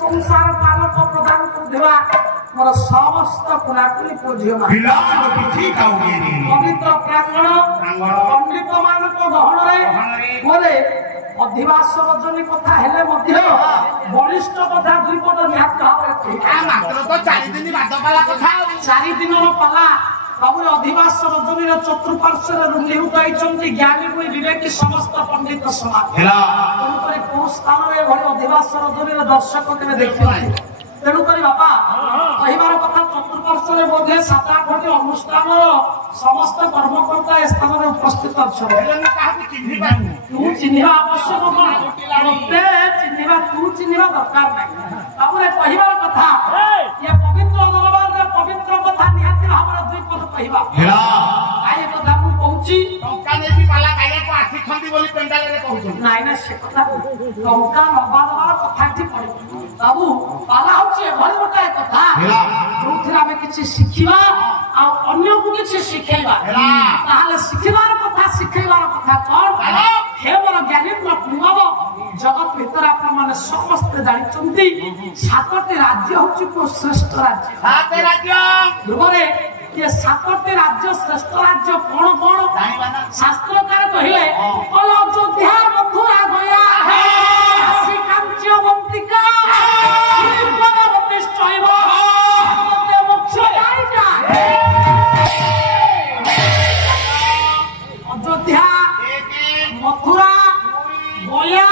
संसार पालक प्रदान कर मोर समस्त कुलाकुली पूज्य पवित्र प्रांगण पंडित मान गहन अधिवास रजनी कथा हेले वरिष्ठ कथा दुई पद निहत चारि दिन पाला प्रभु अधिवास रजनी चतुर्पार्श्व निहुत ज्ञानी कोई विवेकी समस्त पंडित समाज स्थान में अधिवास रजनी दर्शक केवे देखिए तेणुक बापा कहबार कथा चतुर्पार्श्व बोधे 7-8 अनुष्ठान समस्त कर्मकर्ता स्थान में उपस्थित अच्छा तू चिन्ह आवश्यक चिन्ह तू चिन्ह दरकार नहीं कहबार कथा ये पवित्र दरबार पवित्र कथा निहाती भाव दुई पद कहवा आई कथा मु कहूची टंका नेबी पाला गाया को आसी खंदी बोली पेंडाल रे कहू नाइ ना से कथा टंका नबादवार कथा थी पड़ी बाबू पाला होची भल गोटा कथा जोथि आमे किछि शिखिबा आ अन्य को किछि शिखेबा ताहाले शिखिबार कथा शिखेबार कथा कोन हे मोर ज्ञानी प्रभुव जगत भीतर आपण माने समस्त जानि चंती 7टी राज्य होची को श्रेष्ठ राज्य 7 राज्य दुबरे ये 7टी राज्य श्रेष्ठ राज्य कोन कोन शास्त्रकार कहिले अयोध्या मथुरा गया है काशी कांची अवंतिका श्रीपदवती चैव मते मोक्ष जाइजा अयोध्या मथुरा गया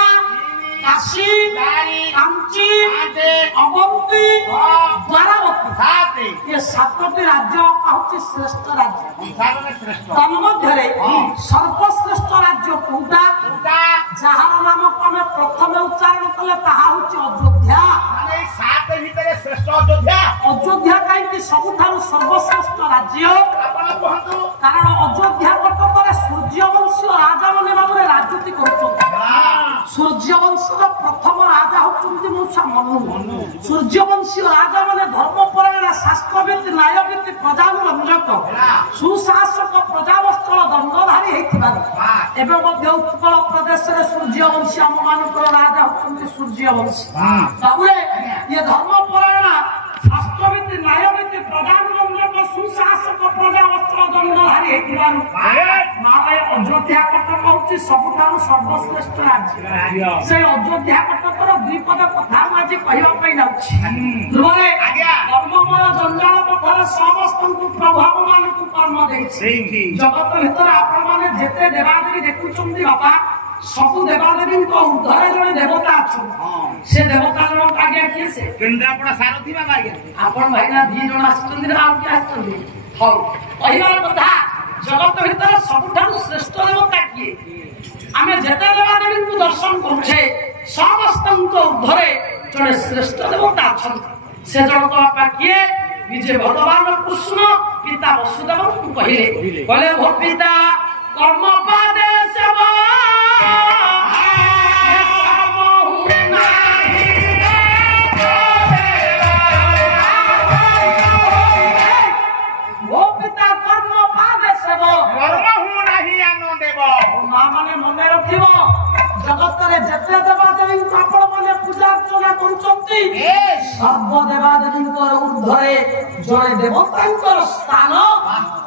काशी कांची अवंती द्वारावती ये 7टी राज्य होची श्रेष्ठ राज्य तन्मध्य सर्वश्रेष्ठ राज्य कोटा जहार नाम आम प्रथम उच्चारण कले ताहा होची अयोध्या माने 7 भितरे श्रेष्ठ अयोध्या अयोध्या काई सबुठारु सर्वश्रेष्ठ राज्य आपण कहतु कारण अयोध्या कटकरे सूर्यवंशी राजा माने बाबुरे राजनीति करछन सूर्यवंशर प्रथम राजा होचंती मूषा मनु सूर्यवंशी राजा माने धर्मपरायण शास्त्रविद न्यायविद प्रजानुरंजक सुशासक प्रजावस्त्र दंडधारी हेतिबार एवं मध्य उत्कल प्रदेश रे सूर्यवंशी आम मानकर राजा होचंती सूर्यवंशी बाबुरे ये धर्मपरायण शास्त्रविद न्यायविद प्रजानुरंजक सुशासक प्रजावस्त्र दंडधारी हेतिबार मारे अयोध्या कटक होची सबुठारु सर्वश्रेष्ठ राज्य से अयोध्या कटकर द्विपद कथा आज कहवा पई जाउछि दुबरे कर्ममय जंजाल पथर समस्त प्रभाव मानकु कर्म देछि जगत भीतर आपण माने जेते देवादेवी देखुछन्ती बाबा सबु देवादेवी को उद्धरे जने देवता अछन से देवता जन आगे किए से केंद्रापड़ा सारथी बाबा आगे आपण भाईना 2 जण आछन्ती आ के आछन्ती हो पहिला कथा जगत भीतर सबुठारु श्रेष्ठ देवता किए आमे जेते देवादेवी को दर्शन करूछे समस्त उद्धरे जने श्रेष्ठ देवता अछन से जन तो आपा किए निजे भगवान कृष्ण पिता वसुदेव को कहिले कहले भो पिता कर्म पादे सेवा जगत रे जते देवादेवी आपण माने पूजा अर्चना करूचंती सर्व देवादेवी ऊर्ध्वरे जड़े देवतांकर स्थान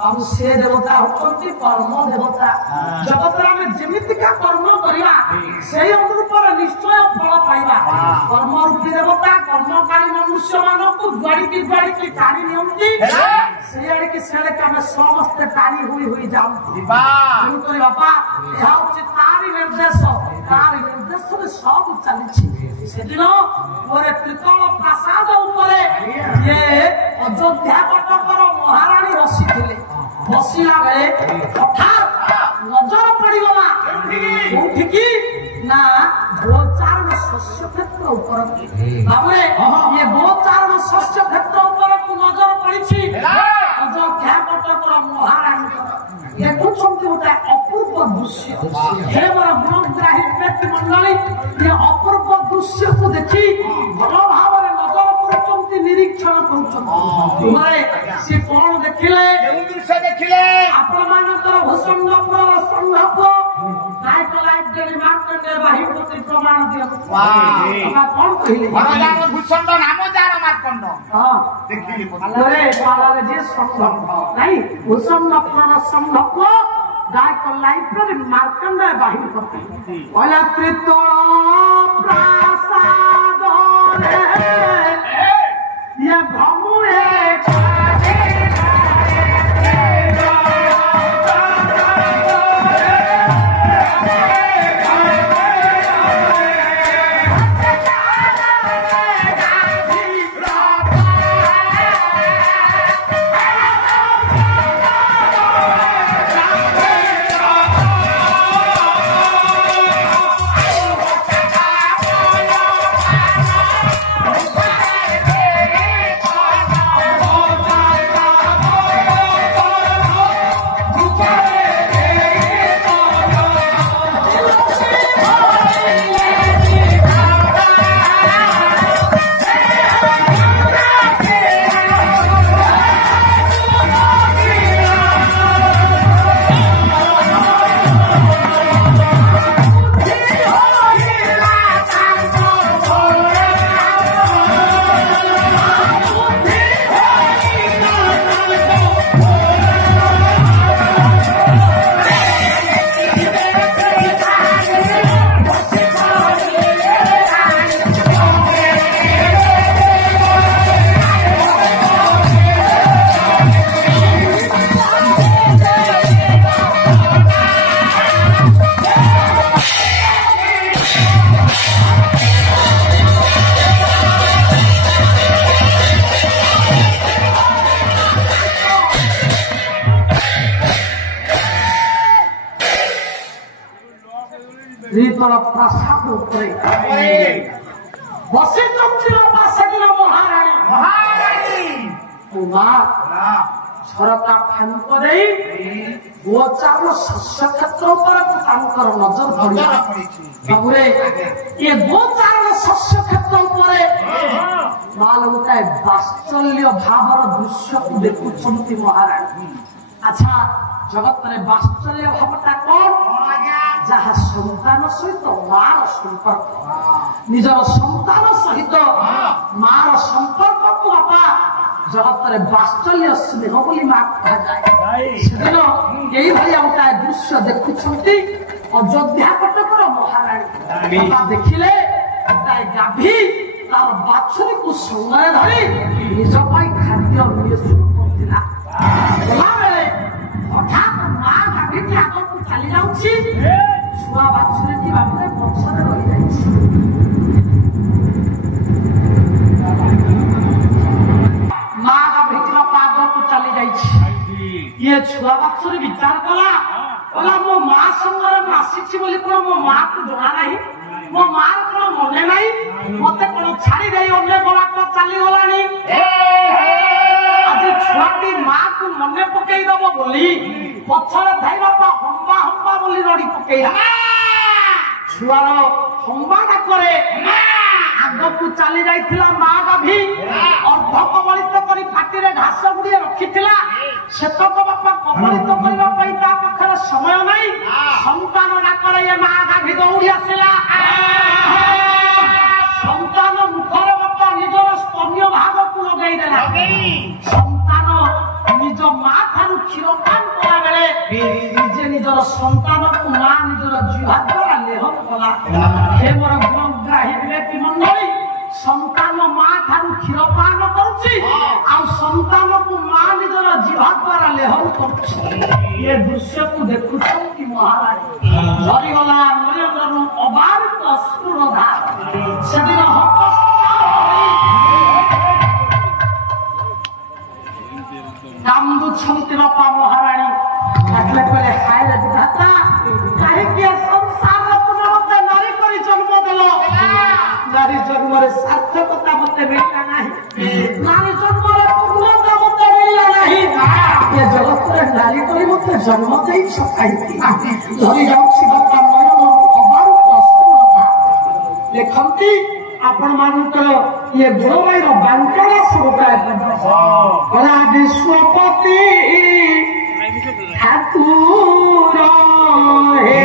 अब से देवता होचंती कर्म देवता जगत रे हम जेमितिका कर्म करिवा सेही अनुरूप निश्चय फल पाइबा कर्म रूपी देवता कर्मकारी मनुष्य मानकु द्वाड़ी की टाणी नियंती सेयाडे की सेयाडे का हम समस्त टाणी हुई जाऊ बाबा बापा यह होची तारी निर्देश तार निर्देश में सब चली सेदिन मोरे त्रिकोण प्रासाद ऊपर ये अयोध्या कटकर महारानी बसी थिले बसिला बेले हठात नजर पड़ीगला कोठी की ନା ଗୋଚାରଣ ଶସ୍ୟ କ୍ଷେତ୍ର ଉପରକୁ ତାପରେ ଇଏ ଗୋଚାରଣ ଶସ୍ୟ କ୍ଷେତ୍ର ଉପରକୁ ନଜର ପଡ଼ିଛି ଅଯୋଧ୍ୟା କଟକର ମହାରାଣୀଙ୍କର ଦେଖୁଛନ୍ତି ଗୋଟେ ଅପୂର୍ବ ଦୃଶ୍ୟ ହେ ମୋର ଗୁଣଗ୍ରାହୀ ବ୍ୟକ୍ତି ମଣ୍ଡଳୀ ଏ ଅପୂର୍ବ ଦୃଶ୍ୟକୁ ଦେଖି ଭଲ ଭାବରେ ନଜର କରୁଛନ୍ତି ନିରୀକ୍ଷଣ କରୁଛନ୍ତି ସେ କଣ ଦେଖିଲେ ଦେଖିଲେ ଆପଣ ମାନଙ୍କର ଭୂଷଣ୍ଡପୁରର ଷଣ୍ଢପୁଅ ନାୟକ ଲାଇବ୍ରେରୀ ମାର୍କଣ୍ଡେୟ ବାହିପତି ପ୍ରମାଣ ଦିଅନ୍ତୁ କଣ କହିଲେ ଭୂଷଣ୍ଡ ନାମ ଯାହାର ମାର୍କଣ୍ଡ ହଁ ଦେଖିଲି ପାଲାରେ ଯିଏ ଷଣ୍ଢ ନାଇଁ ଭୂଷଣ୍ଡପୁରର ଷଣ୍ଢପୁଅ ନାୟକ ଲାଇବ୍ରେରୀ ମାର୍କଣ୍ଡେୟ ବାହିପତି କହିଲା ତ୍ରିତୋଳ ପ୍ରାସାଦରେ ଇଏ ଭ୍ରମୁଏ ତ୍ରିତଳ ପ୍ରାସାଦ ଉପରେ ବସିଛନ୍ତି ସେଦିନ ମହାରାଣୀ ଝରକା ଫାଙ୍କ ଦେଇ ଗୋଚାରଣ ଶସ୍ୟ କ୍ଷେତ୍ର ଉପରକୁ ତାଙ୍କର ନଜର ପଡ଼ିଛି ସବୁରେ ଏ ଗୋଚାରଣ ଶସ୍ୟ କ୍ଷେତ୍ର ଉପରେ ମାଲ ଗୋଟାଏ ବାତ୍ସଲ୍ୟ ଭାବର ଦୃଶ୍ୟକୁ ଦେଖୁଛନ୍ତି ମହାରାଣୀ ଆଚ୍ଛା ଜଗତରେ ବାତ୍ସଲ୍ୟ ଭାବଟା କଣ ଯାହା ସନ୍ତାନ ସହିତ ମାର ସମ୍ପର୍କ ନିଜର ସନ୍ତାନ ସହିତ ମାର ସମ୍ପର୍କକୁ ବାପା ଜଗତରେ ବାତ୍ସଲ୍ୟ ସ୍ନେହ ବୋଲି ମା କୁହାଯାଏ ସେଦିନ ଏଇଭଳିଆ ଗୋଟାଏ ଦୃଶ୍ୟ ଦେଖୁଛନ୍ତି ଅଯୋଧ୍ୟା କଟକର ମହାରାଣୀ ବାପା ଦେଖିଲେ ଗୋଟାଏ ଗାଭୀ ତାର ବାଛୁରୀକୁ ସଙ୍ଗରେ ଧରି ନିଜ ପାଇଁ ଖାଦ୍ୟ ନିବେଶନ କରୁଥିଲା ଗଲାବେଳେ ହଠାତ୍ ମା ଗାଭୀଟି ଆଗକୁ ଚାଲି ଯାଉଛି ଛୁଆ ବାଛୁରୀଟି ବାପରେ ପଛରେ ରହିଯାଇଛି ମା ଗାଭୀଟି ବାପା ଆଗକୁ ଚାଲି ଯାଇଛି ଇଏ ଛୁଆ ବାଛୁରୀ ବିଚାର କଲା ମୋ ମା ସଙ୍ଗରେ ମୁଁ ଆସିଛି ବୋଲି କଣ ମୋ ମାକୁ ଜଣା ନାହିଁ ମୋ ମାର କଣ ମନେ ନାହିଁ ମତେ କଣ ଛାଡି ଦେଇ ଅନ୍ୟ ବାଟ ଚାଲିଗଲାଣି ଆଜି ଛୁଆଟି ମାକୁ ମନେ ପକେଇ ଦବ ବୋଲି ପଛରେ ଧାଇ ବାପା ହମ୍ବା ହମ୍ବା ବୋଲି ରଡି ପକେଇଲା ଛୁଆର ହମ୍ବା ଡାକରେ ଆଗକୁ ଚାଲି ଯାଇଥିଲା ମା ଗାଭୀ ଅର୍ଦ୍ଧ କବଳିତ କରି ପାଟିରେ ଘାସ ଗୁଡିଏ ରଖିଥିଲା ସେତକ ବାପା କବଳିତ କରିବା ପାଇଁ ତା ପାଖରେ ସମୟ ନାହିଁ ସନ୍ତାନ ଡାକରେ ଏ ମା ଗାଭୀ ଦୌଡ଼ି ଆସିଲା ସନ୍ତାନ ମୁଖରେ ବାପା ନିଜର ସ୍ତନ୍ୟ ଭାଗକୁ ଲଗେଇ ଦେଲା ସନ୍ତାନ ନିଜ ମା ଠାରୁ କ୍ଷୀର ପାନ କଲା ବେଳେ ନିଜେ ନିଜର ସନ୍ତାନକୁ ମା ନିଜର ଜିହ୍ବା ଦ୍ୱାରା ଲେହନ କଲା ହେ ମୋର ଗୁଣଗ୍ରାହୀ ବ୍ୟକ୍ତି ମଣ୍ଡଳୀ ସନ୍ତାନ ମା ଠାରୁ କ୍ଷୀର ପାନ କରୁଛି ଆଉ ସନ୍ତାନକୁ ମା ନିଜର ଜିହ୍ବା ଦ୍ୱାରା ଲେହନ କରୁଛି ଏ ଦୃଶ୍ୟକୁ ଦେଖୁଛନ୍ତି ମହାରାଣୀ ଝରିଗଲା ନୟନରୁ ଅବାରିତ ଅଶ୍ରୁର ଧାର ସେଦିନ କାନ୍ଦୁଛନ୍ତି ବାପା ମହାରାଣୀ ଡାକିଲେ କହିଲେ ହାୟ ରେ ବିଧାତା କାହିଁକି ଏ ସଂସାରର ତୁମେ ମତେ ନାରୀ ଜନ୍ମରେ ସାର୍ଥକତା ମତେ ମିଳିଲା ନାହିଁ, ନାରୀ ଜନ୍ମରେ ପୂର୍ଣ୍ଣତା ମତେ ମିଳିଲା ନାହିଁ। ଏ ଜଗତରେ ନାରୀ କରି ମତେ ଜନ୍ମ ଦେଇଛ କାହିଁକି? ଧରି ଯାଉଛି ବାପା ନୟନ ଅବାରୁ ପ୍ରସନ୍ନତା। ଲେଖନ୍ତି ଆପଣ ମାନଙ୍କର ଇଏ ଗୁଣବାଇର ବାଞ୍ଚନା ସବୁଟାଏ କଲା ବିଶ୍ୱପତି ଠାକୁର ହେ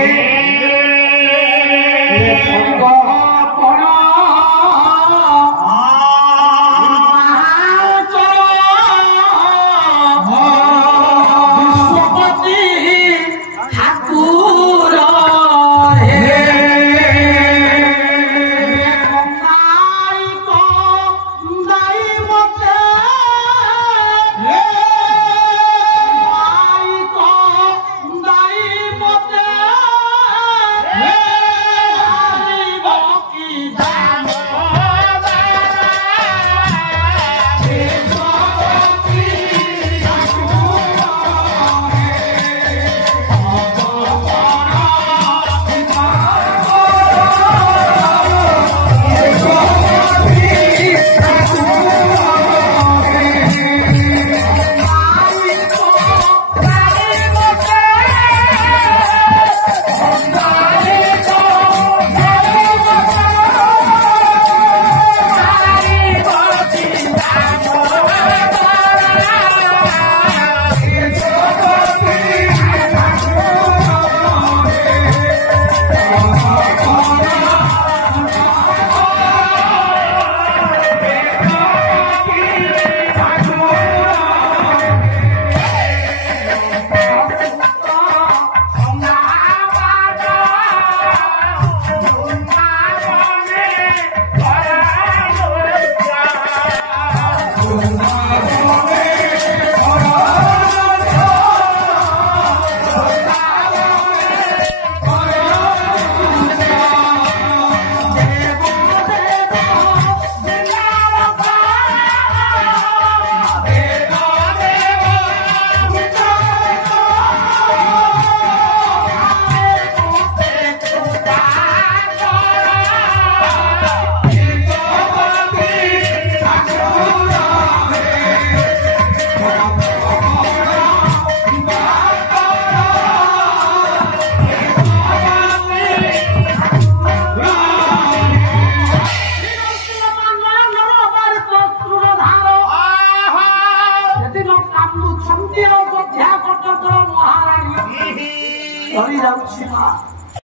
ଧରି ଯାଉଛି ମା।